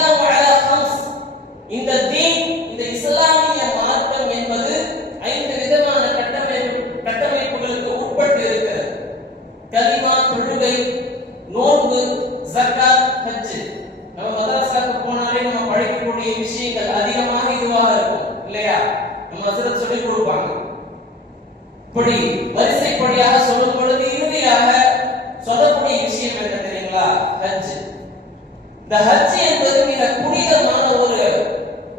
இஸ்லாம் அலா ஹம்ஸ். இந்த தீன், இந்த இஸ்லாமிய மார்க்கம் என்பது 5 விதமான கட்டமைப்புகளுக்கு உட்பட்டு இருக்கிறது. கலிமா, தொழுகை, நோன்பு, ஜகாத், ஹஜ். நம்ம மதரசாக்கு போனாலே நம்ம படிக்கக்கூடிய விஷயங்கள் அதிகமாக இதுவாக இருக்கும் இல்லையா? நம்ம ஹஸ்ரத் சொல்லி கொடுப்பாங்க. இப்படி வரிசைப்படியாக சொல்லும் பொழுது இறுதியாக சொல்லக்கூடிய விஷயம் என்ன தெரியுங்களா? ஹஜ். இந்த ஹஜ் என்பது மிக புனிதமான ஒரு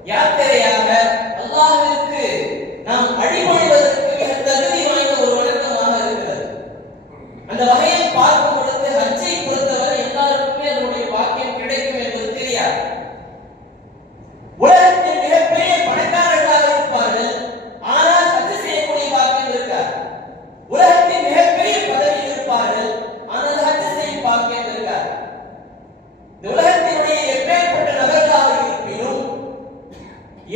யாத்திரையாக, அல்லாஹ்விற்கு நாம் அடிபணிவதற்கு மிக தகுதி வாய்ந்த ஒரு வணக்கமாக இருக்கிறது. அந்த வகையில் பார்க்கும் பொழுது ஹஜ்ஜை பொறுத்தவரை எல்லாருக்குமே அதனுடைய பாக்கியம் கிடைக்கும் என்பது தெரியாது. உலகத்தில் மிகப்பெரிய பணக்காரர்களாக இருப்பார்கள், ஆனால் ஹஜ் செய்யக்கூடிய பாக்கியம் இருக்காது. உலகத்தில் மிகப்பெரிய பதவியில் இருப்பார்கள், ஆனால் ஹஜ் செய்யும் பாக்கியம் இருக்காது. இந்த உலகத்தினுடைய எப்பேற்பட்ட நபர்களாக இருப்பினும்,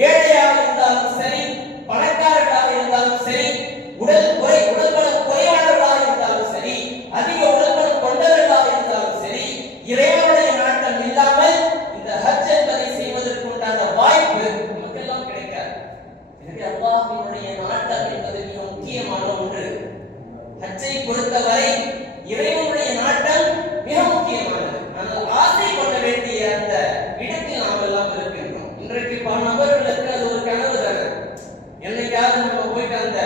ஏழையாக இருந்தாலும் சரி, பணக்காரர்களாக இருந்தாலும் சரி, உடல்பலம் குறைவானவர்களாக இருந்தாலும் சரி, அதிக உடல்பலம் கொண்டவர்களாக இருந்தாலும் சரி, இறைவனுடைய நாட்டம் இல்லாமல் இந்த ஹஜ் என்பதை செய்வதற்கு உண்டான வாய்ப்பு நமக்கெல்லாம் கிடைக்காது. எனவே அல்லாஹ்வினுடைய நாட்டம் என்பது மிக முக்கியமான ஒன்று. ஹஜ்ஜை பொறுத்தவரை இறைவனுடைய நாட்டம் மிக முக்கியமானது. ஆனால் ஆசை கொள்ள வேண்டிய அந்த இடத்தில் நாம் எல்லாம் இருக்கின்றோம். இன்றைக்கு பல நபர்களுக்கு அது ஒரு கனவு தானே. என்னைக்காவது நம்ம போயிட்டு அந்த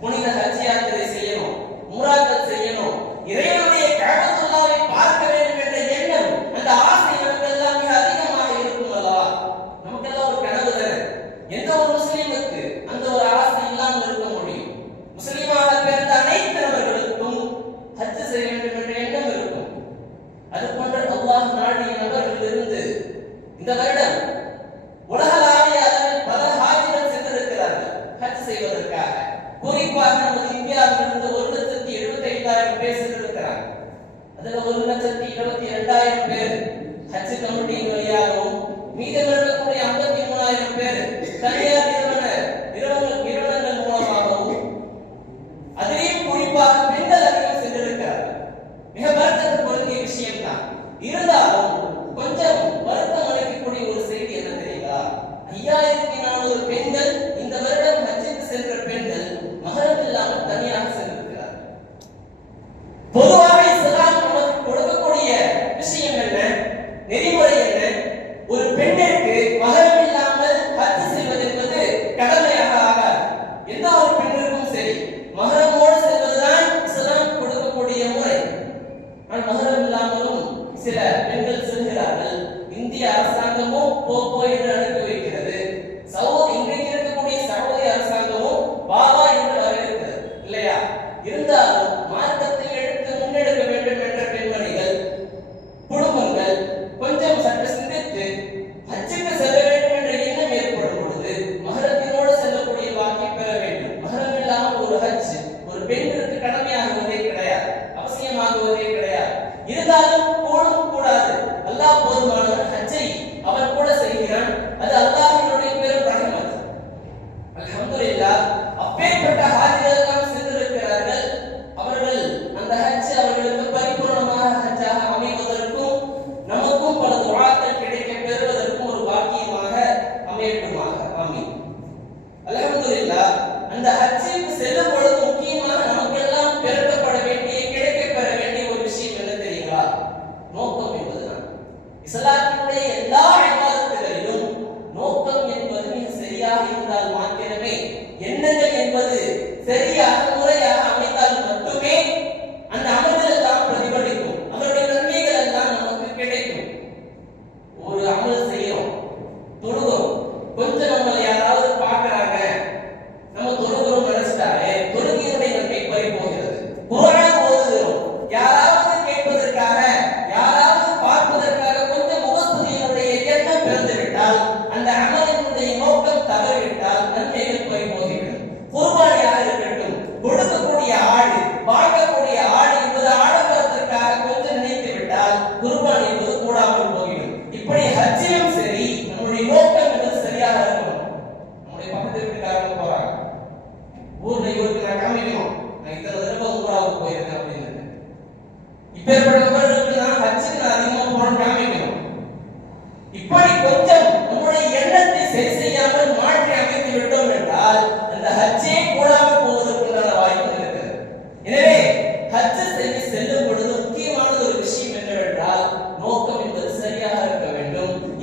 புனித ஹஜ் யாத்திரை செய்யணும், உம்ராக்கள் செய்யணும், இறைவனுடைய கஅபத்துல்லாஹை பார்க்க வேண்டும் என்ற எண்ணம், அந்த ஆசை நமக்கெல்லாம் மிக அதிகமாக இருக்கும் அல்லவா? நமக்கெல்லாம் ஒரு கனவு தானே. எந்த ஒரு முஸ்லிமுக்கு அந்த ஒரு ஆசை இல்லாமல் இருக்க முடியும்? முஸ்லிமாக பிறந்த அனைத்து நபர்களுக்கும் ஹஜ் செய்ய வேண்டும் என்ற எண்ணம் இருக்கும். அதுபோன்று அல்லாஹ் நாடிய நபர்களிலிருந்து இந்த வருடம் உலகளாவிய அளவில் பல ஹாஜிகள் சென்றிருக்கிறார்கள் ஹஜ் செய்வதற்காக. குறிப்பாக நமது இந்தியாவிலிருந்து 1,75,000 பேர் சென்றிருக்கிறார்கள். அதில் 1,22,000 பேர் ஹஜ் கமிட்டியின் வழியாகவும், மீதம் இருக்கக்கூடிய 53,000 பேர் தனியார் நிறுவனங்கள் மூலமாகவும், அதிலேயும் குறிப்பாக பெண்கள் அதிகம் சென்றிருக்கிறார்கள். மிக வருத்தத்துக்கு பொருந்திய விஷயம் தான். இருந்தாலும் கொஞ்சம் வருத்தம் அளிக்கக்கூடிய ஒரு செய்தி என்ன தெரியுங்களா? 5,400 பெண்கள் இந்த வருடம் ஹஜ்ஜுக்கு சென்ற பெண்கள் மஹரம் இல்லாமல் தனியாக சென்றிருக்கிறார்கள். பொதுவாக இஸ்லாம் நமக்கு கொடுக்கக்கூடிய விஷயம் என்ன, நெறிமுறை என்ன? ஒரு பெண்ணிற்கு மஹரம் இல்லாமல் ஹஜ் செய்வது என்பது கடமையாக ஆகாது. எந்த ஒரு பெண்ணிற்கும் சரி மஹரமோடு செல்வதுதான் இஸ்லாம் கொடுக்கக்கூடிய முறை. ஆனால் மஹரம் இல்லாமலும் சில பெண்கள் செல்கிறார்கள். இந்திய அரசாங்கமும் போப்போ என்று அனுப்பி வைக்கிறது. இன்றைக்கு இருக்கக்கூடிய சகோதரி அரசாங்கமும் பாபா என்று வரவேற்கிறது இல்லையா? இருந்தாலும் மார்க்கத்தை எடுத்து முன்னெடுக்க வேண்டும் என்ற பெண்மணிகள், குடும்பங்கள் கொஞ்சம் சற்று சிந்தித்து ஹஜ்ஜுக்கு செல்ல வேண்டும் என்ற எண்ணம் ஏற்படும் பொழுது மஹரத்தினோடு செல்லக்கூடிய பாக்கியம் பெற வேண்டும். மஹரம் இல்லாமல் ஒரு ஹஜ் ஒரு பெண்ணிற்கு கடமையாகுவதே கிடையாது, அவசியமாகுவதே கிடையாது. இருந்தாலும் கூடும் கூடாது, அல்லாஹ் போதுமானவன். ஹஜ்ஜை அவன் கூட செய்கிறான், அது அல்லாஹ்வினுடைய பெரும் ரஹ்மத். அல்ஹம்துலில்லாஹ். அப்பேற்பட்ட ஹாஜிகள் எல்லாம் சென்றிருக்கிறார்கள். அவர்கள் அந்த ஹஜ் அவர்களுக்கு பரிபூர்ணமாக ஹஜ்ஜாக அமைவதற்கும் நமக்கும் பல துஆக்கள் கிடைக்க பெறுவதற்கும் ஒரு பாக்கியமாக அமையட்டுமாக. ஆமீன். அல்ஹம்துலில்லாஹ். அந்த ஹஜ்ஜுக்கு செல்லும் பொழுது முக்கியமாக நமக்கெல்லாம் பெறப்பட வேண்டிய, கிடைக்க பெற வேண்டிய ஒரு விஷயம் என்ன தெரியுங்களா? நோக்கம் என்பதுதான். இஸ்லாத்தினுடைய எல்லா இபாதத்துகளிலும் நோக்கம் என்பது மிக சரியாக இருந்தால் மாத்திரமே, எண்ணங்கள் என்பது சரியாக முறையாக அமைந்தால் மட்டுமே அந்த அமல்கள் எல்லாம் பிரதிபலிக்கும், அதனுடைய நன்மைகள் எல்லாம் நமக்கு கிடைக்கும். ஒரு அமல் செய்யறோம், தொழுகிறோம், கொஞ்சம் நம்மளை யாராவது பார்க்கறாங்க, நம்ம தொழுகிறோம் நினைச்சிட்டாலே தொழுகையினுடைய நன்மை பறி போகிறது. குர்ஆன் ஓதுகிறோம், யாராவது கேட்பதற்காக, யாராவது பார்ப்பதற்காக கொஞ்சம் முகஸ்துதியினுடைய எண்ணம் பிறந்துவிட்டால், அந்த அமலினுடைய நோக்கம் தவறிவிட்டால் நன்மைகள் பறி போகிறது. குர்பானியாக இருக்கட்டும், கொடுக்கக்கூடிய ஆடு, வாங்கக்கூடிய ஆடு என்பது ஆடம்பரத்திற்காக கொஞ்சம் நினைத்து விட்டால் குர்பானி என்பது கூடாமல் போகிடும். இப்படி ஹஜ்ஜிலும் சரி நம்முடைய நோக்கம் என்பது சரியாக இருக்கணும். நம்முடைய பக்கத்து வீட்டுக்காரங்க போறாங்க, ஊர்ல இவருக்கு நான் காமிக்கணும், நான் இத்தனை தடவை ஊராவுக்கு போயிருக்கேன் அப்படின்னு. இப்பேற்பட்ட நபர்களுக்கு நான் ஹஜ்ஜுக்கு நான் அதிகமாக போன காமிக்கணும். இப்படி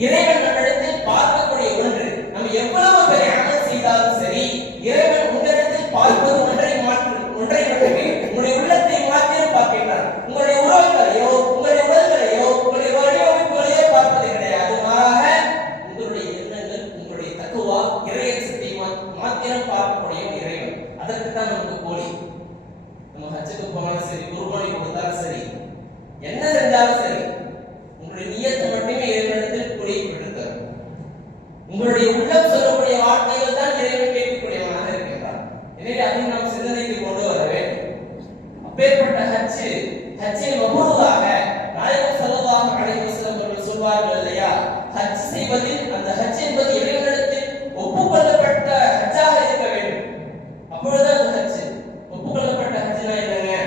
இறைவன் நம்மிடத்தில் பார்க்கக்கூடிய ஒன்று. நம்ம எவ்வளவு பெரிய அமல் செய்தாலும் சரி, இறைவன் உங்களிடத்தில் பார்ப்பது ஒன்றை மட்டுமே, உங்களுடைய உள்ளத்தை மாத்திரம் பார்க்கின்றான். உங்களுடைய உறவுகளையோ உங்களுடைய உடல்களையோ உங்களுடைய வடிவமைப்புகளையோ பார்ப்பது கிடையாது. மாறாக உங்களுடைய எண்ணங்கள், உங்களுடைய தக்குவா, இறையச்சத்தை மாத்திரம் பார்க்கக்கூடிய இறைவன். அதற்கு தான் நமக்கு கோடி. நம்ம ஹஜ்ஜுக்கு போனாலும் சரி, குர்பானி கொடுத்தாலும் சரி, என்ன செஞ்சாலும் சரி, உங்களுடைய நியத்தை மட்டுமே இறைவனிடத்தில் கூடிவிடுத்தார். உங்களுடைய உள்ளம் சொல்லக்கூடிய வார்த்தைகள் தான் இறைவன் கேட்கக்கூடியவனாக இருக்கின்றான். எனவே அதை நாம் சிந்தனைக்கு கொண்டு வர வேண்டும். அப்பேற்பட்ட ஹஜ்ஜை மபூராக நாயகம் ஸல்லல்லாஹு அலைஹி வஸல்லம் அவர்கள் சொல்வார்கள் இல்லையா, ஹஜ் செய்வதில் அந்த ஹஜ் என்பது இறைவனிடத்தில் ஒப்புக்கொள்ளப்பட்ட ஹஜ்ஜாக இருக்க வேண்டும். அப்பொழுதுதான் அந்த ஹஜ் ஒப்புக்கொள்ளப்பட்ட ஹஜ்னா என்னங்க?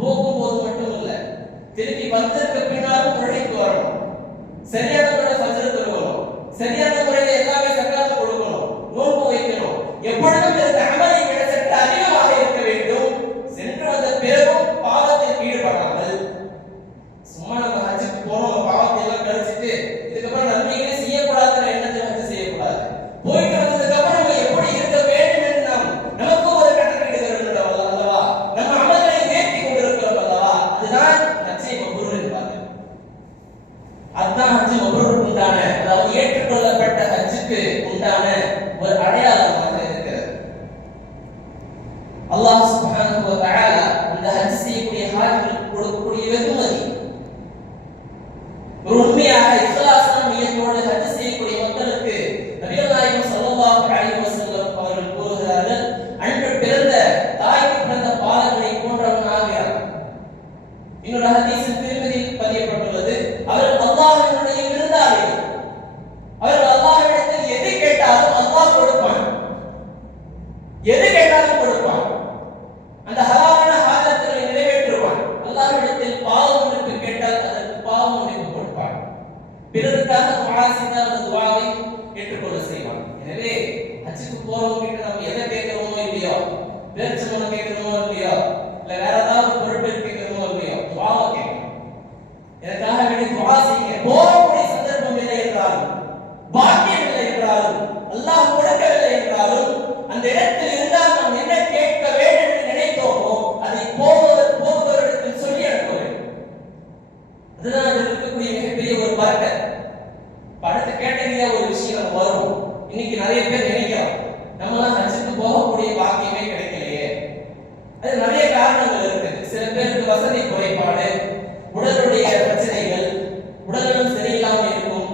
போகும்போது மட்டும் இல்ல, திருப்பி வந்ததற்கு பின்னாலும் தொழுகைக்கு வரணும், சரியான முறையில் ஃபஜ்ர் தொழுகணும், சரியான முறையில் எல்லாமே சக்காத்து கொடுக்கணும், நோன்பு வைக்கணும், எப்பொழுதும் இந்த அமலை விட சற்று அதிகமாக இருக்க வேண்டும். சென்று வந்த பிறகும் பாவத்தில் ஈடுபடாமல், சும்மா நம்ம ஹஜ்ஜுக்கு போனோம், பாவத்தை எல்லாம் கழிச்சிட்டு இதுக்கப்புறம் நன்மைகளை செய்யக்கூடாதுன்ற எண்ணத்தில் ஹஜ் செய்யக்கூடாது. போயிட்டு வந்ததுக்கு அப்புறம் நம்ம எப்படி இருக்க வேண்டும் என்று நமக்கு ஒரு கட்டளை இடுகிறோம் அல்லவா, நம்ம அமல்களை ஏற்றி கொண்டிருக்கிறோம் அல்லவா, அதுதான் ஹஜ்ஜை மப்ரூர் என்பார்கள். அதுதான் ஹஜ் மப்ரூருக்கு உண்டான, அதாவது ஏற்றுக்கொள்ளப்பட்ட ஹஜ்ஜுக்கு உண்டான ஒரு அடையாளமாக இருக்கிறது. அல்லாஹ் சுப்ஹானஹு வ தஆலா அந்த ஹஜ் செய்யக்கூடிய ஹாஜிகளுக்கு கொடுக்கக்கூடிய வெகுமதி, ஒரு உண்மையாக இக்லாஸான நியத்தோடு ஹஜ் செய்யக்கூடிய மக்களுக்கு நபிகள் நாயகம் ஸல்லல்லாஹு அலைஹி வஸல்லம் அவர்கள் கூறுகிறார்கள், அன்று பிறந்த தாய்க்கு பிறந்த பாலகனை போன்றவனாகிறார். இன்னொரு ஹதீஸில் திருமதியில் பதியப்பட்டுள்ளது, அவர்கள் அல்லாஹ்வினுடைய விருந்தாளிகள், அவர்கள் அல்லாஹ்விடத்தில் எது கேட்டாலும் அல்லாஹ் கொடுப்பான், எது கேட்டாலும் கொடுப்பான், அந்த ஹலாலான ஹாஜத்துகளை நிறைவேற்றுவான். அல்லாஹ்விடத்தில் பாவ மன்னிப்பு கேட்டால் அதற்கு பாவ மன்னிப்பு கொடுப்பான், பிறருக்காக துஆ செய்தால் அந்த துஆவை ஏற்றுக்கொள்ள செய்வான். எனவே ஹஜ்ஜுக்கு போறவங்க கிட்ட நம்ம எதை கேட்கிறோமோ இல்லையோ, பேர்ச்சம்பளம் கேட்கிறோமோ இல்லையோ, இல்ல வேற ஏதாவது பொருட்கள் கேட்கிறோமோ இல்லையோ, துஆவை கேட்கணும். எனக்காக வேண்டி துஆ செய்யுங்க. போகக்கூடிய சந்தர்ப்பம் இல்லை என்றாலும், பாக்கியம் இல்லை என்றாலும், அல்லாஹ் கொடுக்கவில்லை என்றாலும், அந்த இடத்தில் இருந்தால் நாம் என்ன கேட்க வேண்டும் என்று நினைத்தோமோ அதை போவதற்கு சொல்லி அனுப்ப வேண்டும். அதுதான் அதில் இருக்கக்கூடிய மிகப்பெரிய ஒரு பரக்கத். அடுத்த கேட்டகரியா ஒரு விஷயம் நம்ம வரும். இன்னைக்கு நிறைய பேர் நினைக்கிறோம், நம்மளாம் ஹஜ்ஜுக்கு போகக்கூடிய பாக்கியமே கிடைக்கலையே. அது நிறைய காரணங்கள் இருக்குது. சில பேருக்கு வசதி குறைபாடு, உடலுடைய பிரச்சனைகள், உடல்நலம் சரியில்லாமல் இருக்கும்,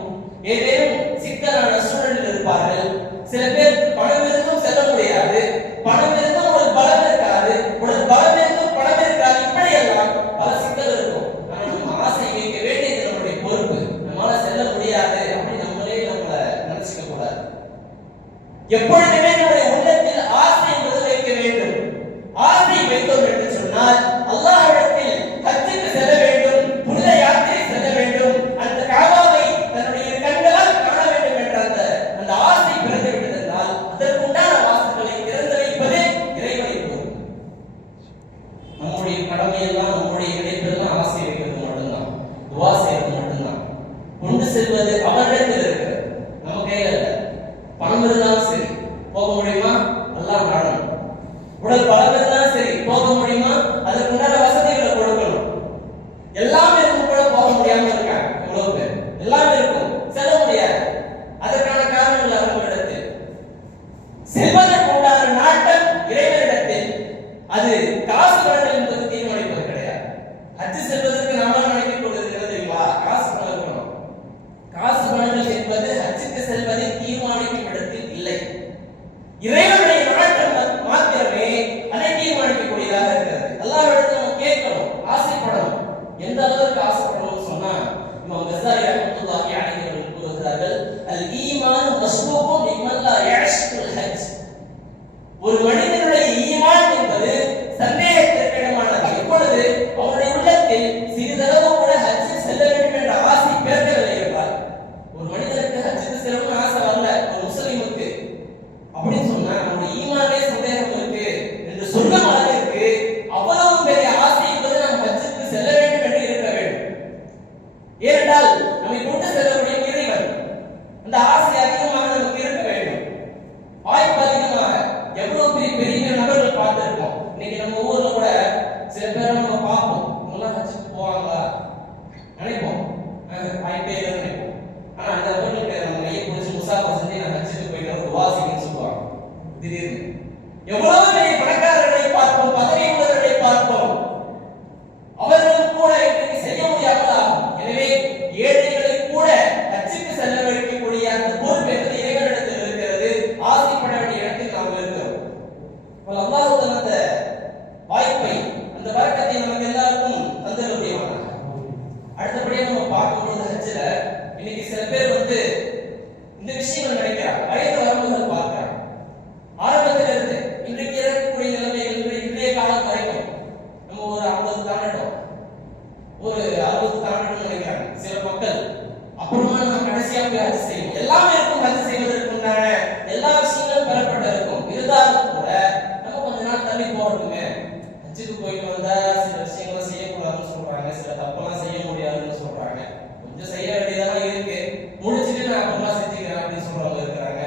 ஏதேனும் சிக்கலான சூழலில் இருப்பார்கள். சில பேர் பணம் இருந்தும் செல்ல முடியாது, பணம் இருந்தும் ஒரு பலம் இருக்காது, உடல் பலம் இருந்தும் பணம் இருக்காது, இப்படி எல்லாம் பல சிக்கல் இருக்கும். ஆனால் நம்ம ஆசை வைக்க வேண்டியது நம்மளுடைய பொறுப்பு. நம்மளால செல்ல முடியாது அப்படி நம்மளே நம்மளை நினைச்சுக்க கூடாது. எப்பொழுதுமே நம்முடைய உள்ளத்தில் ஆசை என்பது வைக்க வேண்டும். ஆசை வைத்தோம் என்று சொன்னால் அல்லாஹ்விடத்தில் ஹஜ்ஜுக்கு செல்ல வேண்டும், புனித யாத்திரை செல்ல வேண்டும், அந்த காபாவை தன்னுடைய கண்களால் காண வேண்டும் என்ற அந்த ஆசை பிறந்து விட்டதென்றால் அதற்குண்டான வாசல்களை திறந்து வைப்பது இறைவனை பொறுப்பு. நம்முடைய கடமையெல்லாம், நம்முடைய நினைப்பெல்லாம் ஆசை வைக்கிறது மட்டும்தான், துஆ செய்வது மட்டும்தான். கொண்டு செல்வது அவரிடத்தில் இருக்கிறது, நம்ம கையில இல்லை. பணம் இருந்தாலும் சரி போக முடியுமா? அல்லாஹ் நாடணும். உடல் பலம் இருந்தாலும் சரி போக முடியுமா? அதற்கு உண்டான வசதிகளை கொடுக்கணும். எல்லாமே இருக்கும் கூட போக முடியாம இருக்காங்க எவ்வளவு பேர். எல்லாமே இருக்கும், செல்ல முடியாது. அதற்கான காரணங்கள் அவர்களிடத்தில். செல்வதற்கு உண்டான நாட்டம் இறைவனிடத்தில். அது காசு பணங்கள் என்பது தீர்மானிப்பது கிடையாது. ஹஜ் செல்வதற்கு நாம நினைத்துக் கொண்டிருக்கிறது தெரியுமா? காசு பணம் இருக்கணும். காசு பணங்கள் என்பது ஹஜ்ஜுக்கு செல்வதை தீர்மானிக்கும் இடத்தில் இல்லை. இறைவனுடைய நாட்டம் மாத்திரமே அதை தீர்மானிக்கக்கூடியதாக இருக்கிறது. அல்லாஹ்விடத்தில் நம்ம கேட்கணும், ஆசைப்படணும். எந்த அளவுக்கு ஆசைப்படணும் சொன்னா, இமாம் கஸாலி ரஹ்மத்துல்லாஹி அலைஹி அவர்கள் கூறுகிறார்கள், அல் ஈமான் மஸ்பூகுன் லிமன் லா யஅஷ்குல் ஹஜ். ஒரு மனிதனுடைய ஈமான் என்பது சந்தேகத்திற்கிடமானது. எப்பொழுது அவனுடைய உள்ளத்தில் சிறிதளவு கூட ஹஜ் செல்ல வேண்டும் என்ற ஆசை பிறக்கவில்லை என்றால், ஒரு மனிதனுக்கு ஹஜ்ஜுக்கு செல்லணும்னு ஆசை வரல, ஒரு முஸ்லிமுக்கு அப்படின்னு சொன்னா அவனுடைய ஈமானே சந்தேகம் இருக்கு என்று சொல்லும் அளவிற்கு அவ்வளவு பெரிய ஆசை என்பது நாம் ஹஜ்ஜுக்கு செல்ல வேண்டும் என்று இருக்க வேண்டும். ஏனென்றால் நம்மை கொண்டு செல்லக்கூடிய இறைவன் பேர் வந்து இந்த விஷயங்கள் நினைக்கிறாங்க, வயது வரம்புகள் பார்க்கிறாங்க. ஆரம்பத்தில் இருந்து இன்றைக்கு இருக்கக்கூடிய நிலைமைகள் இன்றைய காலம் வரைக்கும் நம்ம ஒரு 50 தாண்டோம், ஒரு 60 தாண்டோம்னு நினைக்கிறாங்க சில மக்கள். அப்புறமா நம்ம கடைசியா போய் ஹஜ் செய்வோம். எல்லாமே இருக்கும், ஹஜ் செய்வதற்குண்டான எல்லா விஷயங்களும் பெறப்பட்டு இருக்கும். இருந்தாலும் கூட நம்ம கொஞ்ச நாள் தள்ளி போறதுங்க. ஹஜ்ஜுக்கு போயிட்டு வந்தா சில விஷயங்களை செய்யக்கூடாதுன்னு சொல்றாங்க, சில தப்பெல்லாம் செய்ய முடியாதுன்னு சொல்றாங்க. கொஞ்சம் செய்ய வேண்டியதெல்லாம் இருக்கு, முடிச்சுட்டு நான் அப்புறமா செஞ்சுக்கிறேன் அப்படின்னு சொல்றவங்க இருக்கிறாங்க.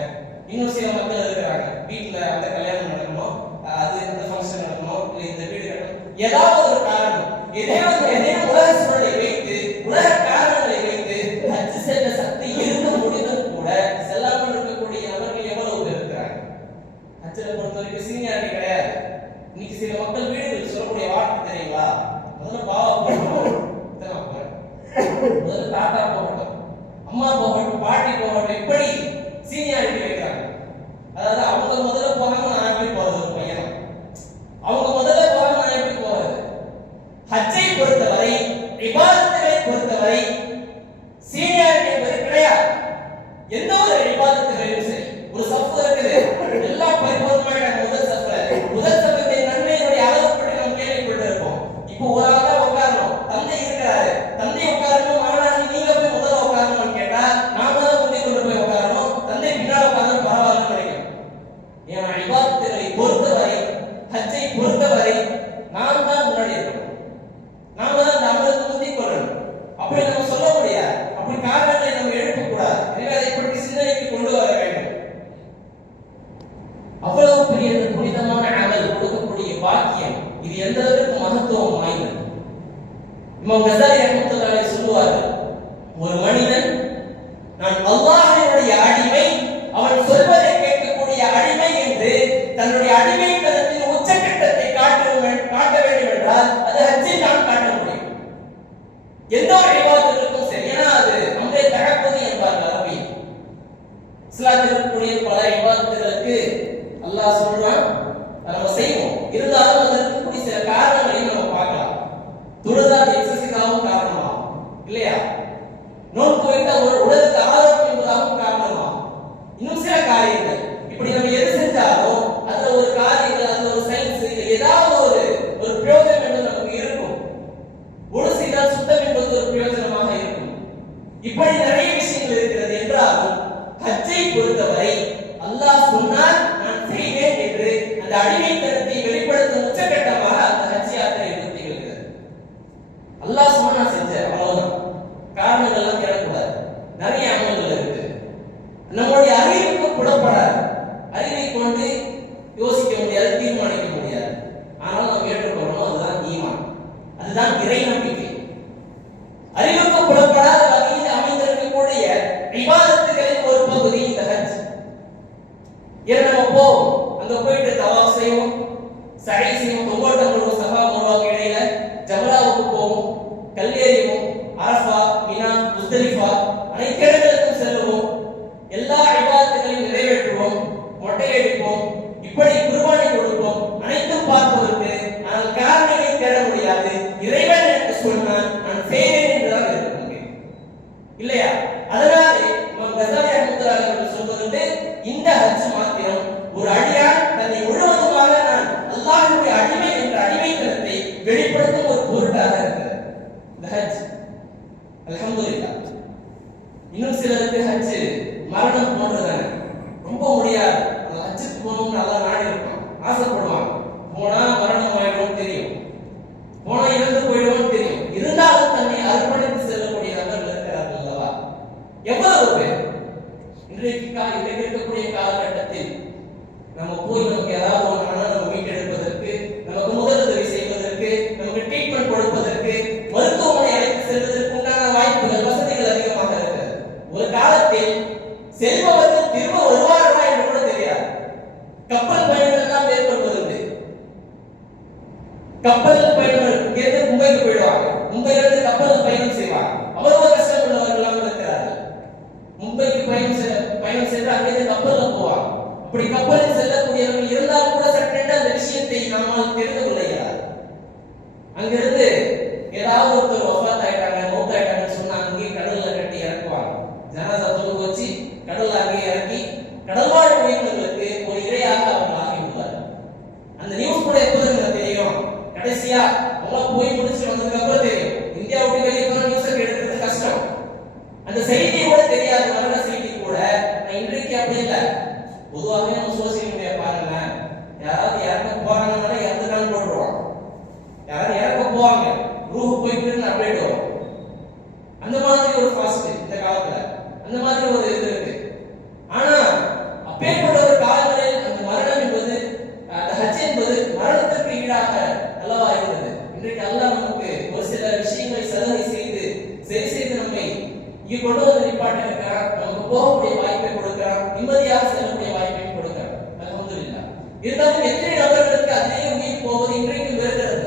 இன்னும் சில மக்கள் இருக்கிறாங்க, வீட்டுல அந்த கல்யாணம் நடக்கணும், அது இந்த ஃபங்க்ஷன் நடக்கணும், இல்லை இந்த வீடு கட்டணும், ஏதாவது ஒரு காரணம், ஏதேனும் உலக சூழலை வைத்து, உலக காரணங்களை வைத்து ஹஜ் செல்ல சக்தி இருக்க முடிந்தும் கூட செல்லாமல் இருக்கக்கூடிய நபர்கள் எவ்வளவு பேர் இருக்கிறாங்க. ஹஜ்ஜை பொறுத்த வரைக்கும் சீனியாரிட்டி கிடையாது. இன்னைக்கு சில மக்கள் வீடுகள் சொல்லக்கூடிய வார்த்தை தெரியுங்களா? முதல்ல பாவா போகட்டும், முதல்ல தாத்தா போகட்டும், அம்மா போகட்டும், பாட்டி போகட்டும், இப்படி சீனியாரிட்டி வைக்கிறாங்க. அதாவது அவங்க முதல்ல போறாங்க, நான் எப்படி போறது? ஒரு பையனா அவங்க முதல்ல போறாங்க, நான் எப்படி போறது? ஹஜ்ஜை பொறுத்தவரை, இபாதத்துகளை பொறுத்தவரை சீனியாரிட்டி என்பது கிடையாது. எந்த ஒரு இபாதத்துகளையும் சரி, ஒரு சஃப் இருக்குது, எல்லாம் பரிபூர்ணமாக முதல் சஃபத்தை நன்மையினுடைய அளவு பற்றி நாம் கேள்விப்பட்டிருப்போம். இப்போ ஒரு ஆள் தான் உட்காரணும், தந்தை இருக்கிறாரு, தந்தை உட்காரணும், மாணவனாகி நீங்க போய் முதல்ல உட்காரணும்னு கேட்டா நாம தான் முந்தி கொண்டு போய் உட்காரணும், தந்தை பின்னால் உட்கார்ந்து பரவாயில்லன்னு நினைக்கணும். ஏன்னா இபாதத்துகளை பொறுத்தவரை, ஹஜ்ஜை பொறுத்தவரை நாம் தான் முன்னாடி இருக்கணும், நாம தான் நம்மளுக்கு முந்தி கொள்ளணும். அப்படி நம்ம சொல்ல முடியாது, அப்படி காரணங்களை நம்ம எழுப்பக்கூடாது. எனவே அதை பற்றி சிந்தனைக்கு கொண்டு வர வேண்டும். அவ்வளவு பெரிய புனிதமான அமல் கொடுக்கக்கூடிய பாக்கியம் இது எந்த அளவுக்கு மகத்துவம் வாய்ந்தது. இமாம் கஸாலி ரஹ்மத்துல்லாஹி அலைஹி சொல்லுவார்கள், ஒரு மனிதன் நான் அல்லாஹ்வுடைய அடிமை, அவன் சொல்வதை கேட்கக்கூடிய அடிமை என்று தன்னுடைய அடிமைத்தனத்தின் உச்சக்கட்டத்தை காட்ட வேண்டும் என்றால் அது ஹஜ்ஜில் தான் காட்ட முடியும். எந்த ஒரு இபாதத்துக்கும் சரி, ஏன்னா அது அம்ரே தஅப்புதி என்பார்கள் அரபியில். இஸ்லாத்தில் இருக்கக்கூடிய பல இபாதத்துகளுக்கு அல்லாஹ் சொல்றான், நம்ம செய்வோம், இருந்தாலும் அதற்கு இருக்கக்கூடிய சில காரணங்களையும் நம்ம பார்க்கலாம். தொழுதா எக்ஸசைஸாகவும் காரணமாகும் இல்லையா? நோன்பு வைத்தா உடலுக்கு ஆரோக்கியம் என்பதாகவும் காரணமாகும். இன்னும் சில காரியங்கள் இப்படி நம்ம எது செஞ்சாலும் அதுல ஒரு காரியங்கள், அதுல ஒரு சயின்ஸ், ஏதாவது ஒரு பிரயோஜனம் என்பது நமக்கு இருக்கும். ஒரு செய்தால் சுத்தம் என்பது ஒரு பிரயோஜனமாக இருக்கும். இப்படி நிறைய விஷயங்கள் இருக்கிறது. என்றாலும் ஹஜ்ஜை பொறுத்தவரை அல்லாஹ் சொன்னார் நான் செய்வேன் என்று அந்த அடிமைத்தனத்தை வெளிப்படுத்தும் உச்சகட்டமாக அந்த ஹஜ் யாத்திரை திகழ்கிறது. அல்லாஹ் சொன்னா செஞ்சார், அவ்வளவுதான். காரணங்கள் எல்லாம் தேடக்கூடாது. நிறைய அமல்கள் இருக்கு, நம்முடைய அறிவுக்கு புலப்படாது, அறிவை கொண்டு யோசிக்க முடியாது, தீர்மானிக்க முடியாது. ஆனால் நாம் ஏற்றுக்கொள்ளணும், அதுதான் ஈமான், அதுதான் இறை நம்பிக்கை. அறிவுக்கு புலப்படாத வகையில் அமைந்திருக்கக்கூடிய இபாதத்துகளின் ஒரு பகுதி இந்த ஹஜ். ஏன்னா நம்ம போவோம், அங்க போயிட்டு தவாஃப் செய்வோம், சஅய் செய்வோம், தொங்கோட்டங்களும் சஃபா மர்வாவுக்கு இடையில ஜம்ராவுக்கு போவோம், கல்லேறிவோம், அரஃபா, மினா, முஸ்தலிஃபா அனைத்து இடங்களுக்கும் செல்லுவோம், எல்லா இபாதத்துகளையும் நிறைவேற்றுவோம், மொட்டையடிப்போம், இப்படி குர்பானி கொடுப்போம், அனைத்தும் பார்ப்பதற்கு. ஆனால் காரணங்களை தேட முடியாது. இறைவன் எனக்கு சொன்னான், நான் செய்வேன் என்றுதான் இருக்கு இல்லையா? அதனால இமாம் கஸாலி ரஹ்மத்துல்லாஹி அலைஹி சொல்வதுண்டு, இந்த ஹஜ் மாத்திரம் ஒரு அடியான் தன்னை முழுவதுமாக நான் அல்லாஹ்வுடைய அடிமை என்ற அடிமைத்தனத்தை வெளிப்படுத்தும் ஒரு பொருட்டாக இருக்கிறது இந்த ஹஜ். அல்ஹம்துலில்லாஹ். இன்னும் சிலருக்கு ஹஜ் மரணம் போன்றதானே, ரொம்ப முடியாது. அந்த ஹஜ்ஜுக்கு போகணும்னு நல்லா நாடி இருப்பான், ஆசைப்படுவான். போனா மரணம் ஆயிடும் தெரியும், போனா இறந்து போயிடுவோம் தெரியும். இருந்தாலும் தன்னை அர்ப்பணித்து செல்லக்கூடிய நபர்கள் இருக்கிறார்கள் அல்லவா? எவ்வளவு பேர் இன்றைக்கு இருக்கக்கூடிய காலகட்டத்தில் நம்ம போய் நமக்கு ஏதாவது ஒன்றான நம்ம மீட்டெடுப்பதற்கு, நமக்கு முதலுதவி செய்வதற்கு, நமக்கு ட்ரீட்மெண்ட் கொடுப்பதற்கு, மருத்துவமனை அழைத்து செல்வதற்கு உண்டான வாய்ப்புகள், வசதிகள் அதிகமாக இருக்கிறது. ஒரு காலத்தில் செல்பவர்கள் திரும்ப வருவார்களா என்று கூட தெரியாது. கப்பல் பயணங்கள் எல்லாம் மேற்கொள்வதுண்டு. கப்பல் பயணங்கள் இங்கிருந்து மும்பைக்கு போயிடுவாங்க, மும்பையிலிருந்து கப்பல் பயணம் செய்வாங்க. அவ்வளவு கஷ்டம் உள்ளவர்கள் இருக்கிறார்கள். மும்பைக்கு பயணம் செய்து அங்கிருந்து கப்பல்ல போவாங்க. அப்படி கப்பலில் செல்லக்கூடியவர்கள் இருந்தாலும் கூட சற்றென்று அந்த விஷயத்தை நம்மால் தெரிந்து கொள்ள இயலாது. அங்கிருந்து ஏதாவது ஒருத்தர் வஃபாத் ஆயிட்டாங்க, மௌத் ஆயிட்டாங்கன்னு சொன்னா அங்கேயே கடல்ல கட்டி இறக்குவாங்க. ஜனாதா போகக்கூடிய வாய்ப்பை கொடுக்கிறான், நிம்மதியாக செல்லக்கூடிய வாய்ப்பை கொடுக்கிறான். அல்ஹம்துலில்லாஹ். இருந்தாலும் எத்தனை நபர்களுக்கு அதிலே உயிர் போவது இன்றைக்கு வருகிறது.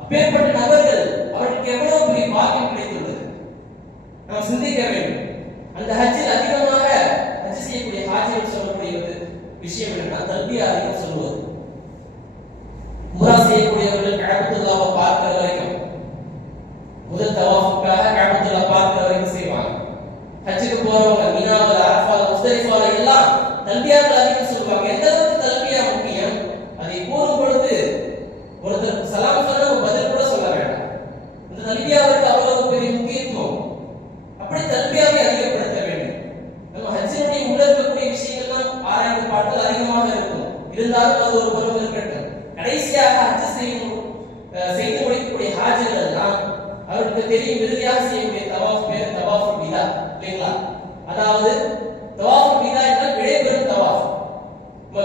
அப்பேற்பட்ட நபர்கள் அவர்களுக்கு எவ்வளவு பெரிய பாக்கியம் கிடைத்துள்ளது நாம் சிந்திக்க வேண்டும். அந்த ஹஜ்ஜில் அதிகமாக ஹஜ் செய்யக்கூடிய ஹாஜிகள் சொல்லக்கூடிய விஷயம் என்னன்னா தல்பியா அதிகம் சொல்வது. உம்ரா செய்யக்கூடியவர்கள் கஅபத்துல்லாஹ்வை பார்க்கிற வரைக்கும் முதல் தவாஃபுக்காக கஅபத்துல்லாஹ் பார்க்கிற வரைக்கும் செய்வாங்க. ஹஜ்ஜுக்கு போறவங்க மினாவுல, அரஃபால, முஸ்தலிஃபால எல்லாம் தல்பியாக்கள் அதிகம் சொல்லுவாங்க. எந்த அளவுக்கு தல்பியா முக்கியம், அதை கூறும் பொழுது ஒருத்தர் சலாம் சொன்னா பதில் கூட சொல்ல வேண்டாம். இந்த தல்பியாவுக்கு அவ்வளவு பெரிய முக்கியத்துவம். அப்படி தல்பியாவை அதிகப்படுத்த வேண்டும். நம்ம ஹஜ்ஜினுடைய உள்ள இருக்கக்கூடிய விஷயங்கள்லாம் ஆராய்ந்து பார்த்தால் அதிகமாக இருக்கும். இருந்தாலும் அது ஒரு பருவம் இருக்கட்டும். கடைசியாக ஹஜ் செய்து முடிக்கக்கூடிய ஹாஜிகள் எல்லாம் அவருக்கு தெரியும் இறுதியாக செய்யக்கூடிய தவாஃப் பேர் தவாஃபுல் விதா இல்லைங்களா? அதாவது தவாஃபுல் விதா என்றால் விடைபெறும் தவாஃப்.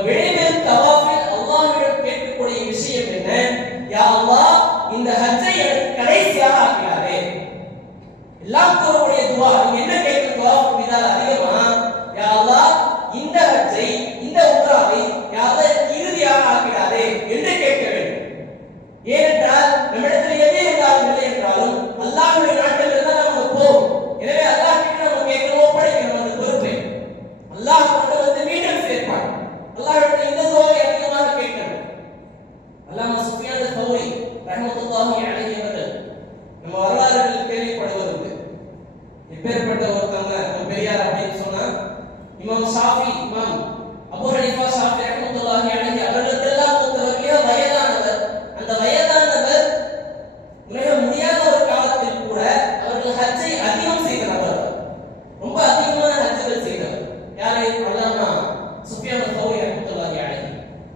விடைபெறும் தவாஃபில் அல்லாஹ்விடம் கேட்கக்கூடிய விஷயம் என்ன? யா அல்லாஹ், இந்த ஹஜ்ஜை எனக்கு கடைசியாக ஆக்கினாரே. எல்லாம் கூறக்கூடிய துவா. நீங்க என்ன கேட்கும் தவாஃபுல் விதா அதிகமா? யா அல்லாஹ், இந்த ஹஜ்ஜை, இந்த உம்ராவை யா அல்லாஹ் எனக்கு இறுதியாக ஆக்கினாரே என்று கேட்க வேண்டும். ஏனென்றால் நம்மிடத்தில் எது இருந்தாலும் இல்லை என்றாலும் அல்லாஹ்வுடைய நாட்டில் இருந்தால் நம்ம போவோம். எனவே அல்லாஹ் கிட்ட நம்ம கேட்கணும், ஒப்படைக்கணும் அந்த பொறுப்பை. அல்லாஹ் கொண்டு வந்து மீண்டும் சேர்ப்பான். அல்லாஹ்விடத்தில் இந்த துவாவை அதிகமாக கேட்கணும். அல்லாமா சுஃபியான் அல்-தௌரி ரஹ்மத்துல்லாஹி அலைஹி அவர்கள் நம்ம வரலாறுகளில் கேள்விப்படுவது எப்பேற்பட்ட ஒருத்தவங்க பெரியார் அப்படின்னு சொன்னா இமாம் ஷாஃபி, இமாம் அபூ ஹனீஃபா ஷாஃபி ரஹ்மத்துல்லாஹி அலைஹி அவர்களுக்கெல்லாம் ஒருத்தவரையா வயதானவர். அந்த வயதானவர் மிக முடியாத ஒரு காலத்தில் கூட அவர்கள் ஹஜ்ஜை அதிகம் செய்த நபர், ரொம்ப அதிகமான ஹஜ்ஜுகள் செய்தவர். யாரை? அல்லாமா சுஃபியான் அல்-தௌரி ரஹ்மத்துல்லாஹி அலைஹி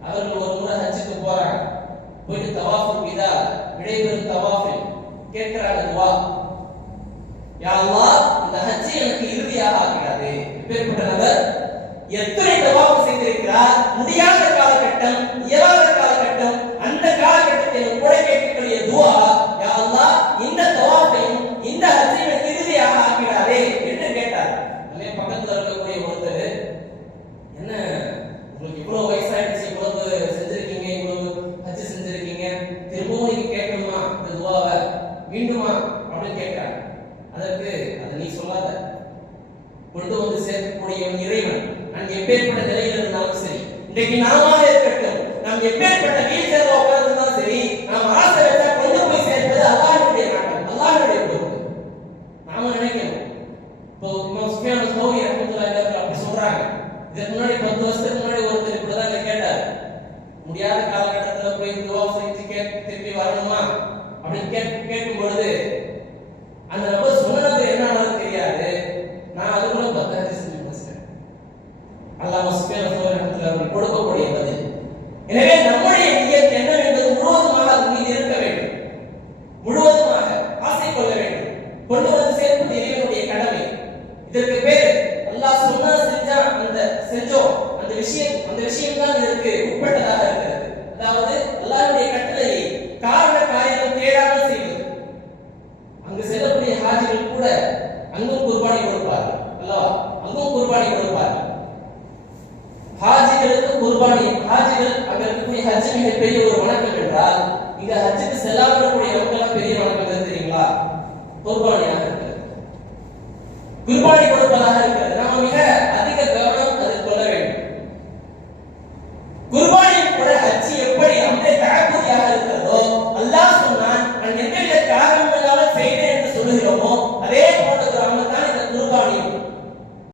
அவர்கள் ஒரு முறை ஹஜ்ஜுக்கு போறாங்க. போயிட்டு தவாஃபுல் விதா விடைபெறும் தவாஃபில் கேட்கிறாங்க துவா, யா அல்லாஹ், இந்த ஹஜ்ஜை எனக்கு இறுதியாக ஆக்கிடாதே. இப்பேற்பட்ட நபர் எத்தனை தவாஃப் செய்திருக்கிறார். முடியாத காலகட்டம், இயலாத காலகட்டம், அந்த காலகட்டத்தில் கூட கேட்கக்கூடிய துவா, யா அல்லாஹ், இந்த தவாஃபையும் இந்த ஹஜ்ஜை எனக்கு இறுதியாக ஆக்கிடாதே என்று கேட்டார். அதே பக்கத்துல இருக்கக்கூடிய ஒருத்தர், என்ன உங்களுக்கு இவ்வளவு வயசாயிடுச்சு, இவ்வளவு செஞ்சிருக்கீங்க, இவ்வளவு ஹஜ் செஞ்சிருக்கீங்க, திரும்பவும் நீங்க கேட்கணுமா இந்த துவாவை மீண்டுமா அப்படின்னு கேட்கிறாங்க. அதற்கு அதை நீ சொல்லாத, கொண்டு வந்து சேர்க்கக்கூடிய இறைவன் நான் எப்பேற்பட்ட நிலையில் இருந்தாலும் சரி, இன்றைக்கு நாம இருக்கட்டும், நாம் எப்பேற்பட்ட வீல் சேர்வா உட்கார்ந்திருந்தாலும் சரி, நாம் ஆசை வச்சா கொண்டு போய் சேர்ப்பது அல்லாஹ்வுடைய நாட்டம், அல்லாஹ்வுடைய பொறுப்பு. நாம நினைக்கணும். இப்போ இமாம் சுஃபியான் அல்-தௌரி ரஹ்மத்துல்லாஹி அலைஹி அப்படி சொல்றாங்க. இதுக்கு முன்னாடி 10 வருஷத்துக்கு முன்னாடி ஒருத்தர் இப்படிதான் கேட்டார். முடியாத காலகட்டத்தில் போய் துவா செஞ்சு திருப்பி வரணுமா அப்படின்னு கேட்கும் பொழுது அந்த நபர் சொன்னது என்னன்னு தெரியாது. நான் அதுக்குள்ள 10 ஹஜ் செஞ்சு முடிச்சிட்டேன். அல்லாஹ் சுப்ஹானஹு வ தஆலா கொடுக்கக்கூடிய பதில். எனவே நம்முடைய நியத் என்னவென்பது முழுவதுமாக அது மீது இருக்க வேண்டும். முழுவதுமாக ஆசை கொள்ள வேண்டும். கொண்டு வந்து சேர்ப்பது இறைவனுடைய கடமை. இதற்கு பேர் அல்லாஹ் சொன்னா செஞ்சா செஞ்சோம் அந்த விஷயம் தான் இதற்கு உட்பட்டதாக இருக்கிறது. அதாவது அல்லாஹ்வுடைய கட்டளையை காரண காரியம் தேடாமல் செய்வது. அங்கு செல்லக்கூடிய ஹாஜிகள் கூட அங்கும் குர்பானி கொடுப்பார்கள் அல்லவா? அங்கும் குர்பானி கொடுப்பார்கள். ஹாஜிகளுக்கு குர்பானி, ஹாஜிகள் அங்க இருக்கக்கூடிய ஹஜ் மிக பெரிய ஒரு வணக்கம் என்றால், இங்க ஹஜ்ஜுக்கு செல்லாமல் இருக்கக்கூடிய மக்கள் பெரிய வணக்கம் எது தெரியுங்களா? குர்பானியாக இருக்கிறது, குர்பானி கொடுப்பதாக இருக்கிறது.